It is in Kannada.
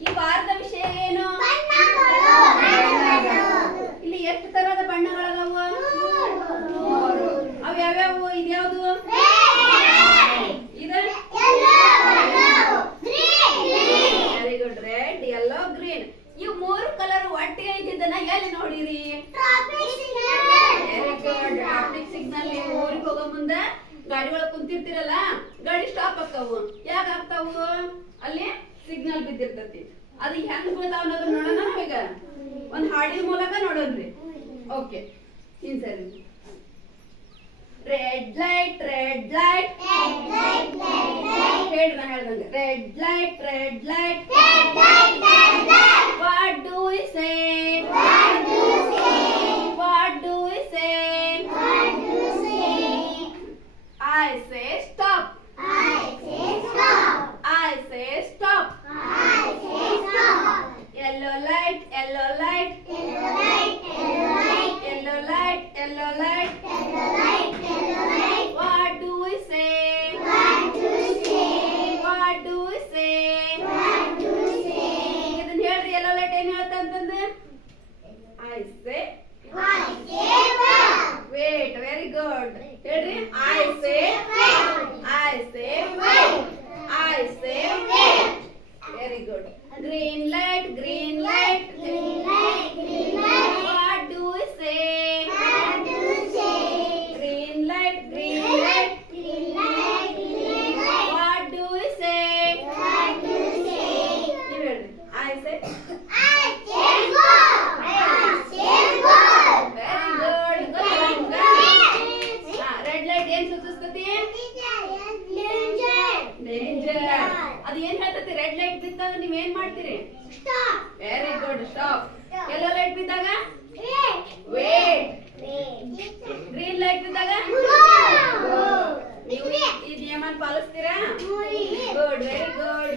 ಈ ವಾರದ ವಿಷಯ ಏನು? ಇಲ್ಲಿ ಎಷ್ಟು ತರಹದ ಬಣ್ಣಗಳಲ್ಲವ ಅವು ಯಾವ್ಯಾವು ಇದ್ಯಾವುದು? ಇದು? Very good red yellow green ಇವು ಮೂರು ಕಲರ್ ಒಟ್ಟಿಗೆ ಇದ್ದಿದ್ದನ್ನ ಎಲ್ಲಿ ನೋಡಿರಿ ವೆರಿ ಗುಡ್ ಟ್ರಾಫಿಕ್ ಸಿಗ್ನಲ್ ನೀವು ಊರಿಗೆ ಹೋಗೋ ಮುಂದೆ ಗಾಡಿ ಒಳಗೆ ಕುಂತಿರ್ತಿರಲ್ಲ ಗಾಡಿ ಸ್ಟಾಪ್ ಆಗ್ತಾವು. ಯಾಕೆ ಆಗ್ತಾವು? ಅಲ್ಲಿ ಸಿಗ್ನಲ್ ಬಿದ್ದಿರ್ತತಿ. ಅದು ಹೆಂಗ್ ಬೀಳ್ತಾವ ಅನ್ನೋದು ನೋಡೋಣ ನಾವೀಗ? ಒಂದ್ ಹಾಡಿನ ಮೂಲಕ ನೋಡೋಣ್ರಿ. ಓಕೆ ಇನ್ ಸರಿ. ರೆಡ್ ಲೈಟ್ ರೆಡ್ ಲೈಟ್ ಹೇಳ್ರಿ ನಾ ಹೇಳ್ದಂಗೆ. Red light red light I say stop. I say stop. Yellow light, yellow light, yellow light, yellow light. What do we say? What do we say? ಇದನ್ನ ಹೇಳ್ರಿ yellow light ಏನ್ ಹೇಳ್ತಾ ಅಂತಂದ್ರೆ I say Green light, green light, green light, green light. What do you say? What do you say? Green light, green light, green light, green light. What do you say? What do you say? I say. ಅದು ಏನ್ ಹೇಳ್ತತಿ? ರೆಡ್ ಲೈಟ್ ಬಿದ್ದಾಗ ನೀವ್ ಏನ್ ಮಾಡ್ತೀರಿ? Very good stop yellow light ಬಿದ್ದಾಗ? ವೇಟ್ ಗ್ರೀನ್ ಲೈಟ್ ಬಿದ್ದಾಗ? ನೀವು ಈ ನಿಯಮನ ಪಾಲಿಸ್ತೀರಾ? Good very good